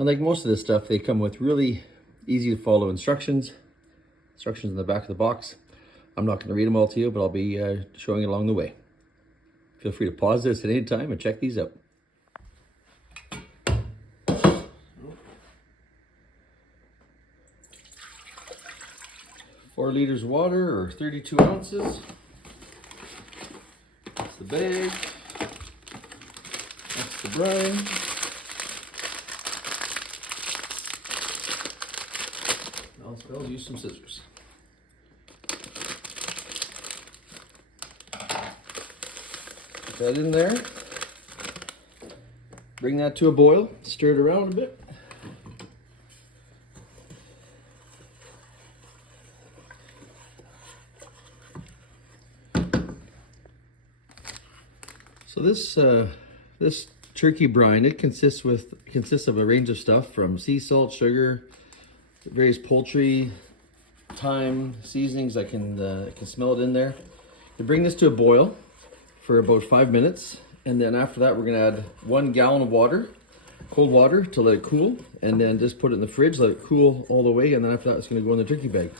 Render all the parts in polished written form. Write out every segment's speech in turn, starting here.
Unlike most of this stuff, they come with really easy to follow instructions in the back of the box. I'm not going to read them all to you, but I'll be showing it along the way. Feel free to pause this at any time and check these out. 4 liters of water, or 32 ounces. That's the bag. That's the brine. I'll use some scissors. Put that in there. Bring that to a boil. Stir it around a bit. So this turkey brine, it consists of a range of stuff from sea salt, sugar, various poultry, thyme, seasonings. I can smell it in there. You bring this to a boil for about 5 minutes, and then after that we're going to add 1 gallon of water, cold water, to let it cool, and then just put it in the fridge, let it cool all the way, and then after that it's going to go in the turkey bag.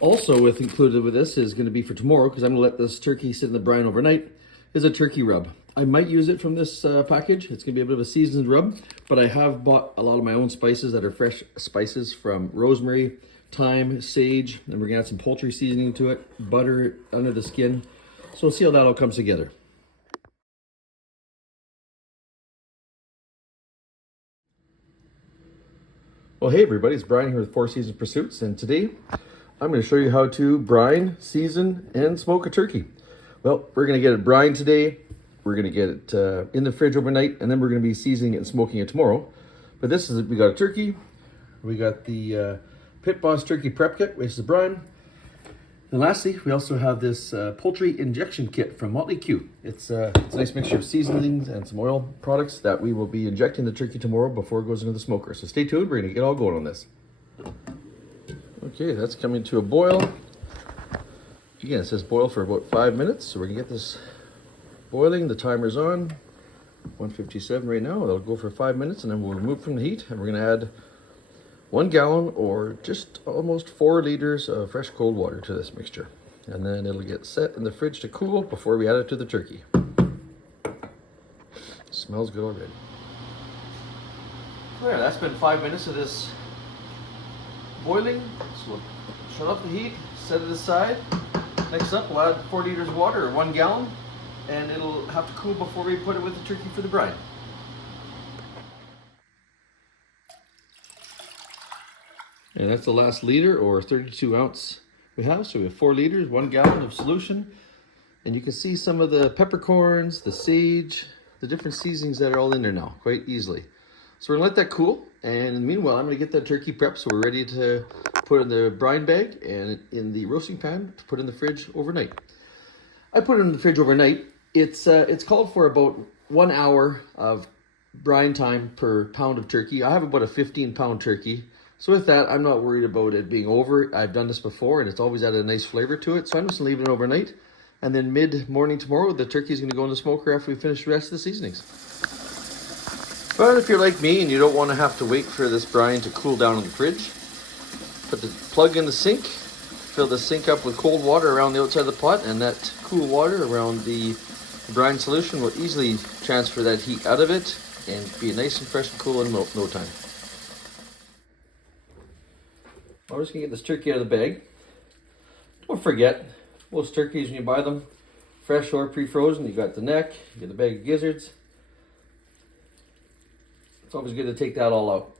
Also included with this is going to be for tomorrow, because I'm going to let this turkey sit in the brine overnight, is a turkey rub. I might use it from this package. It's gonna be a bit of a seasoned rub, but I have bought a lot of my own spices that are fresh spices from rosemary, thyme, sage, and we're gonna add some poultry seasoning to it, butter under the skin. So we'll see how that all comes together. Well, hey everybody, it's Brian here with 4 Seasons Pursuits, and today I'm gonna show you how to brine, season, and smoke a turkey. Well, we're gonna get it brined today. We're gonna get it in the fridge overnight, and then we're gonna be seasoning it and smoking it tomorrow. But this is, we got a turkey. We got the Pit Boss Turkey Prep Kit, which is the brine. And lastly, we also have this poultry injection kit from Motley Q. It's a nice mixture of seasonings and some oil products that we will be injecting the turkey tomorrow before it goes into the smoker. So stay tuned, we're gonna get all going on this. Okay, that's coming to a boil. Again, it says boil for about 5 minutes, so we're gonna get this boiling. The timer's on, 157 right now. It'll go for 5 minutes, and then we'll remove from the heat, and we're gonna add 1 gallon, or just almost 4 liters of fresh cold water to this mixture. And then it'll get set in the fridge to cool before we add it to the turkey. Smells good already. There, that's been 5 minutes of this boiling. So we'll shut off the heat, set it aside. Next up, we'll add 4 liters of water, or 1 gallon, and it'll have to cool before we put it with the turkey for the brine. And that's the last liter, or 32 ounce we have. So we have 4 liters, 1 gallon of solution. And you can see some of the peppercorns, the sage, the different seasonings that are all in there now, quite easily. So we're gonna let that cool. And meanwhile, I'm gonna get that turkey prepped so we're ready to put in the brine bag and in the roasting pan to put in the fridge overnight. I put it in the fridge overnight. It's called for about 1 hour of brine time per pound of turkey. I have about a 15-pound turkey. So with that, I'm not worried about it being over. I've done this before, and it's always added a nice flavor to it. So I'm just gonna leave it overnight. And then mid-morning tomorrow, the turkey is gonna go in the smoker after we finish the rest of the seasonings. But if you're like me and you don't wanna have to wait for this brine to cool down in the fridge, put the plug in the sink, fill the sink up with cold water around the outside of the pot, and that cool water around the brine solution will easily transfer that heat out of it and be nice and fresh and cool in no time. I'm just gonna get this turkey out of the bag. Don't forget, most turkeys when you buy them, fresh or pre-frozen, you got the neck, you get the bag of gizzards. It's always good to take that all out.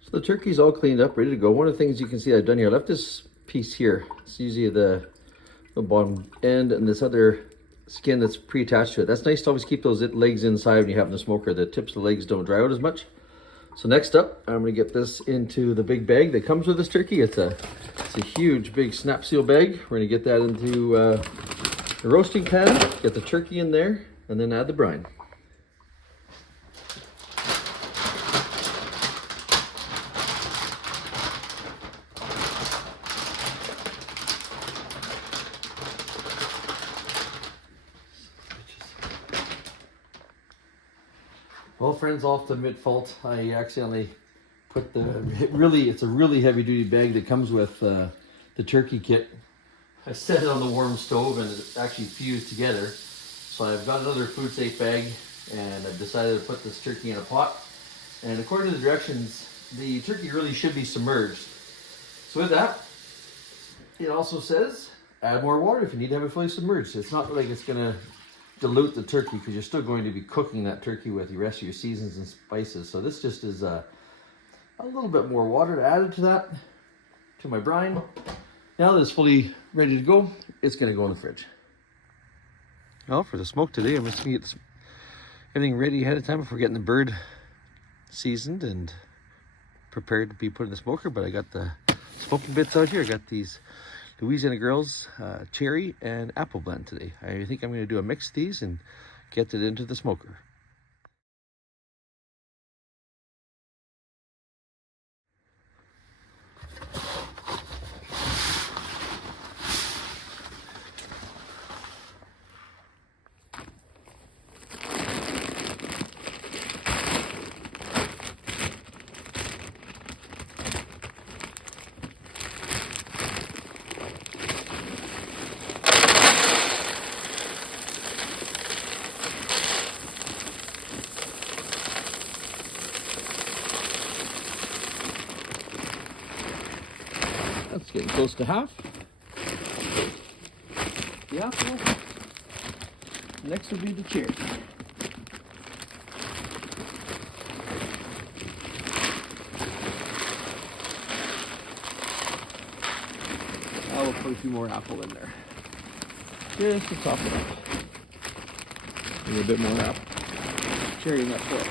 So the turkey's all cleaned up, ready to go. One of the things you can see I've done here, I left this piece here. It's usually the bottom end, and this other skin that's pre-attached to it. That's nice to always keep those legs inside when you have the smoker. The tips of the legs don't dry out as much. So next up, I'm gonna get this into the big bag that comes with this turkey. It's a huge, big snap seal bag. We're gonna get that into The roasting pan, get the turkey in there, and then add the brine. Well, friends, I'll have to admit fault. I accidentally put it's a really heavy duty bag that comes with the turkey kit. I set it on the warm stove and it actually fused together. So I've got another food safe bag and I've decided to put this turkey in a pot. And according to the directions, the turkey really should be submerged. So with that, it also says add more water if you need to have it fully submerged. It's not like it's gonna dilute the turkey because you're still going to be cooking that turkey with the rest of your seasons and spices. So this just is a little bit more water added to that, to my brine. Now that it's fully ready to go, it's going to go in the fridge. Well, for the smoke today, I'm just going to get everything ready ahead of time before getting the bird seasoned and prepared to be put in the smoker. But I got the smoking bits out here. I got these Louisiana Girls cherry and apple blend today. I think I'm going to do a mix of these and get it into the smoker. That's getting close to half. The apple. Next will be the cherry. I will put a few more apple in there. Just to top it up. Maybe a bit more apple. Cherry in that fork.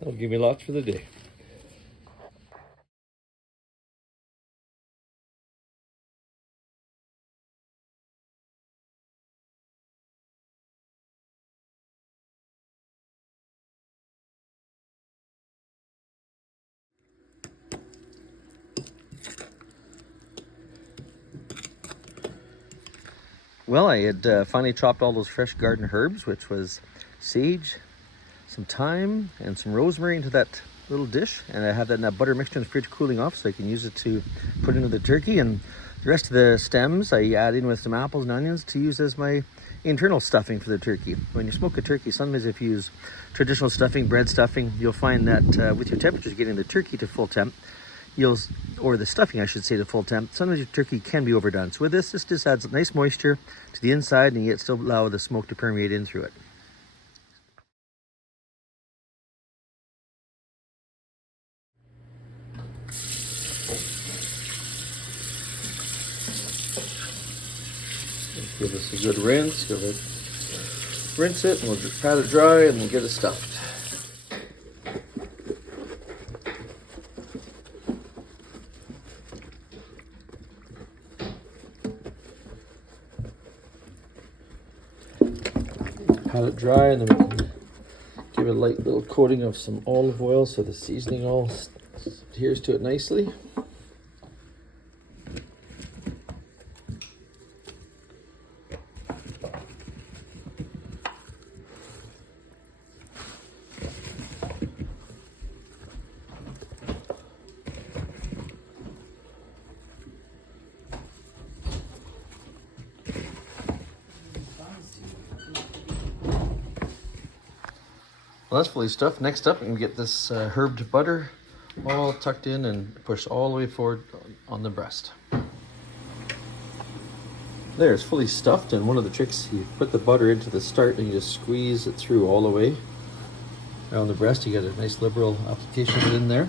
That'll give me lots for the day. Well, I had finally chopped all those fresh garden herbs, which was sage, some thyme, and some rosemary into that little dish. And I have that in that butter mixture in the fridge cooling off so I can use it to put into the turkey. And the rest of the stems I add in with some apples and onions to use as my internal stuffing for the turkey. When you smoke a turkey, sometimes if you use traditional stuffing, bread stuffing, you'll find that with your temperatures getting the turkey to full temp, or the stuffing I should say, to full temp, sometimes your turkey can be overdone. So with this just adds nice moisture to the inside and yet still allow the smoke to permeate in through it. Give this a good rinse. Rinse it and we'll pat it dry and we'll get it stuffed. Pat it dry and then we can give it a light little coating of some olive oil so the seasoning all adheres to it nicely. Well, that's fully stuffed. Next up, we can get this herbed butter all tucked in and pushed all the way forward on the breast. There, it's fully stuffed, and one of the tricks, you put the butter into the start and you just squeeze it through all the way around the breast. You get a nice liberal application of it in there.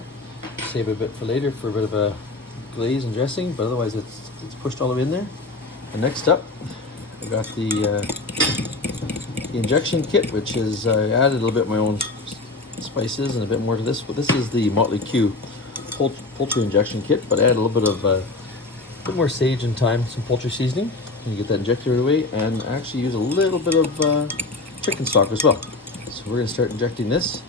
Save a bit for later for a bit of a glaze and dressing, but otherwise it's pushed all the way in there. And next up, I got the injection kit, which is I added a little bit of my own spices and a bit more to this, but this is the Motley Q poultry injection kit, but add a little bit of a bit more sage and thyme, some poultry seasoning, and you get that injected right away, and actually use a little bit of chicken stock as well. So we're going to start injecting this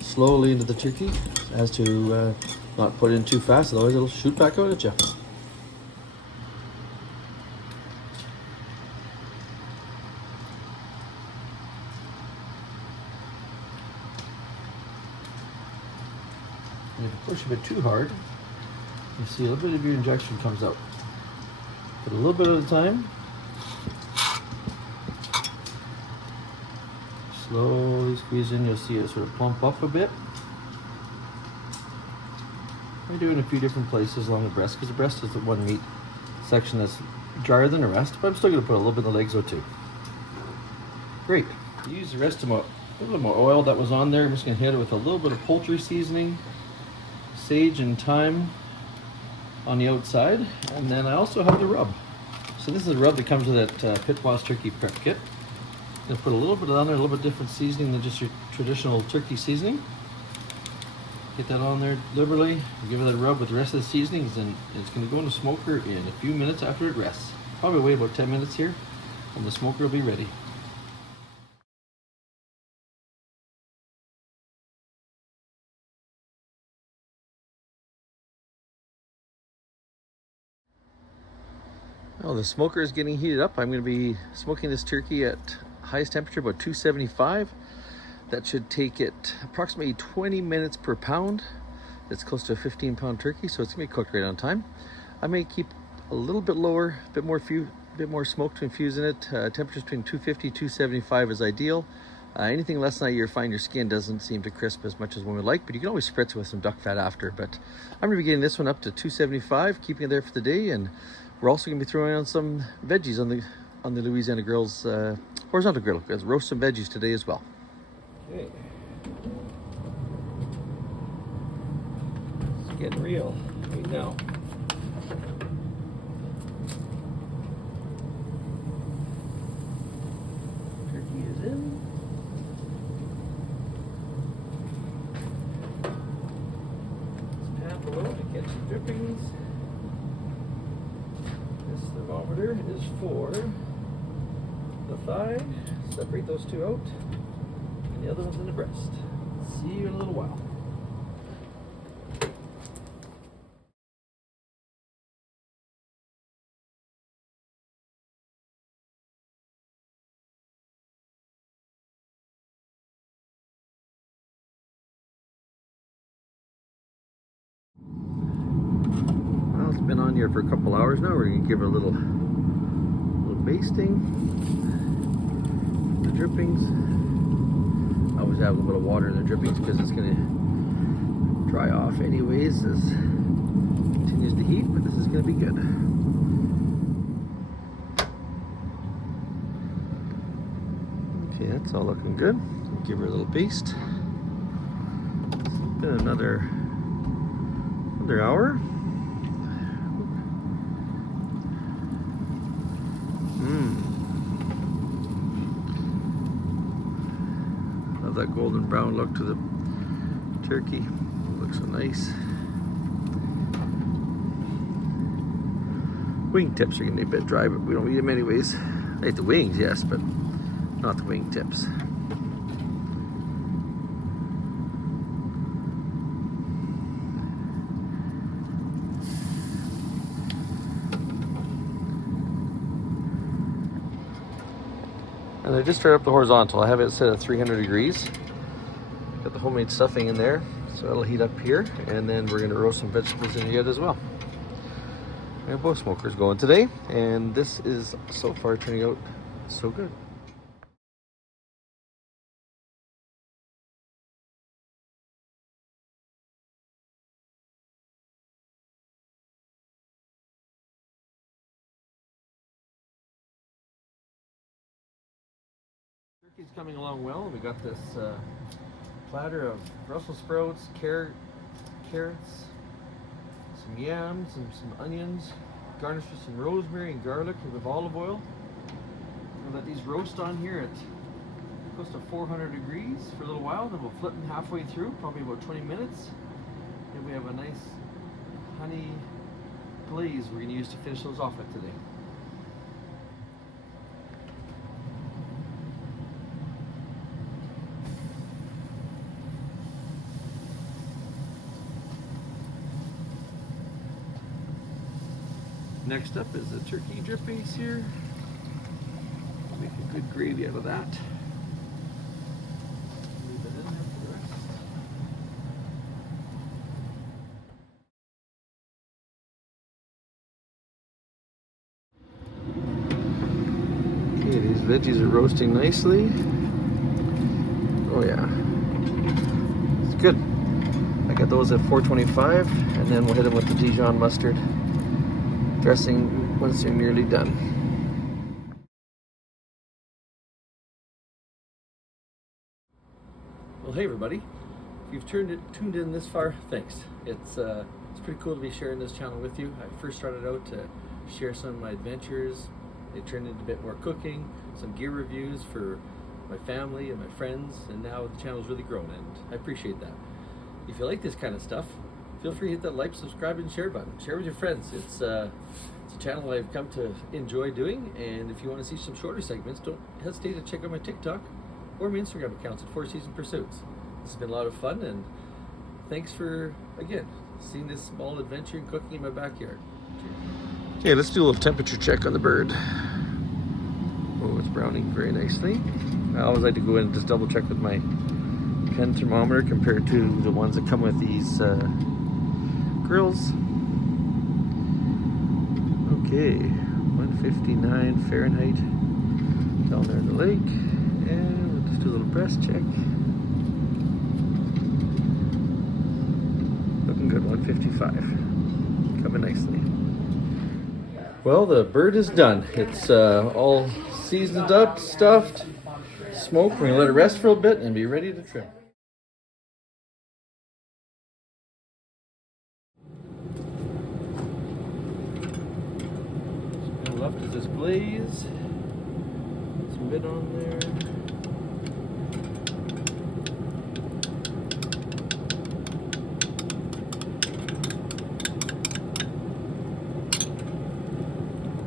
slowly into the turkey as to not put it in too fast, otherwise it'll shoot back out at you. And if you push a bit too hard, you see a little bit of your injection comes out. Put a little bit at a time. Slowly squeeze in, you'll see it sort of plump up a bit. I do it in a few different places along the breast, because the breast is the one meat section that's drier than the rest, but I'm still going to put a little bit in the legs though too. Great. Use the rest of a little more oil that was on there. I'm just going to hit it with a little bit of poultry seasoning, sage and thyme on the outside, and then I also have the rub. So this is the rub that comes with that Pit Boss turkey prep kit. I'm going to put a little bit on there, a little bit different seasoning than just your traditional turkey seasoning. Get that on there liberally, give it a rub with the rest of the seasonings, and it's going to go in the smoker in a few minutes after it rests. Probably wait about 10 minutes here, and the smoker will be ready. Well, the smoker is getting heated up. I'm going to be smoking this turkey at highest temperature, about 275. That should take it approximately 20 minutes per pound. It's close to a 15-pound turkey, so it's going to be cooked right on time. I may keep a little bit lower, a bit more smoke to infuse in it. Temperatures between 250 275 is ideal. Anything less than that, you'll find your skin doesn't seem to crisp as much as one would like, but you can always spritz with some duck fat after. But I'm going to be getting this one up to 275, keeping it there for the day, and we're also going to be throwing on some veggies on the Louisiana Grill's horizontal grill. Let's roast some veggies today as well. Okay. It's getting real right now. Turkey is in. Let's pan below to get some drippings. This thermometer is for the thigh. Separate those two out. And the other one's in the breast. See you in a little while. Well, it's been on here for a couple hours now. We're going to give it a little basting. The drippings. I always have a little bit of water in the drippings because it's going to dry off anyways as it continues to heat, but this is going to be good. Okay, that's all looking good. Give her a little baste. It's been another hour. Love that golden brown look to the turkey. It looks so nice. Wing tips are going to be a bit dry, but we don't eat them anyways. I eat the wings, yes, but not the wing tips. And I just started up the horizontal. I have it set at 300 degrees. Got the homemade stuffing in there, so it'll heat up here, and then we're gonna roast some vegetables in it as well. We have both smokers going today, and this is so far turning out so good. He's coming along well. We got this platter of Brussels sprouts, carrots, some yams, and some onions, garnished with some rosemary and garlic with olive oil. We'll let these roast on here at close to 400 degrees for a little while, then we'll flip them halfway through, probably about 20 minutes. And we have a nice honey glaze we're going to use to finish those off with today. Next up is the turkey drip base here. Make a good gravy out of that. Leave it in there for the rest. Okay, these veggies are roasting nicely. Oh yeah, it's good. I got those at 425, and then we'll hit them with the Dijon mustard dressing once they're nearly done. Well, hey everybody, if you've tuned in this far, thanks. It's pretty cool to be sharing this channel with you. I first started out to share some of my adventures. They turned into a bit more cooking, some gear reviews for my family and my friends, and now the channel's really grown, and I appreciate that. If you like this kind of stuff, feel free to hit that like, subscribe, and share button. Share with your friends. It's a channel I've come to enjoy doing, and if you want to see some shorter segments, don't hesitate to check out my TikTok or my Instagram accounts at 4 Season Pursuits. This has been a lot of fun, and thanks for, again, seeing this small adventure and cooking in my backyard. Okay, let's do a little temperature check on the bird. Oh, it's browning very nicely. I always like to go in and just double check with my pen thermometer compared to the ones that come with these grills. Okay, 159 Fahrenheit down there in the lake, and we'll just do a little breast check. Looking good, 155, coming nicely. Well, the bird is done. It's all seasoned up, stuffed, smoked. We're gonna let it rest for a bit and be ready to trim. Left is this glaze, some bit on there.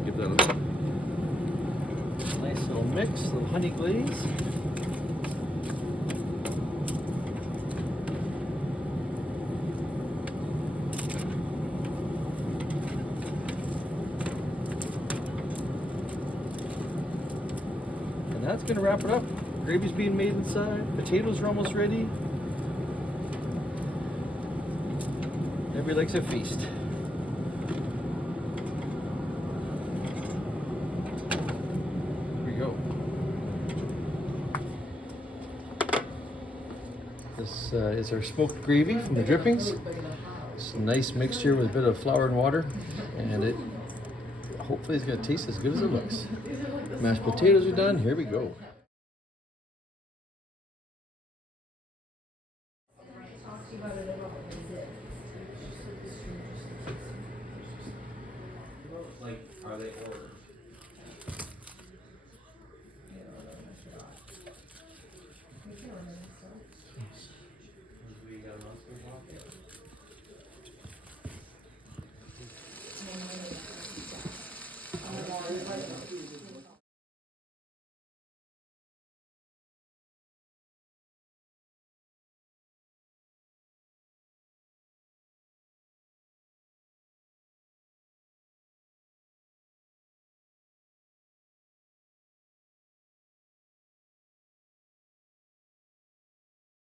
Give that a nice little mix, a little honey glaze. That's gonna wrap it up. Gravy's being made inside. Potatoes are almost ready. Everybody likes a feast. Here we go. This is our smoked gravy from the drippings. It's a nice mixture with a bit of flour and water, and it hopefully it's gonna taste as good as it looks. Mashed potatoes are done. Here we go. About it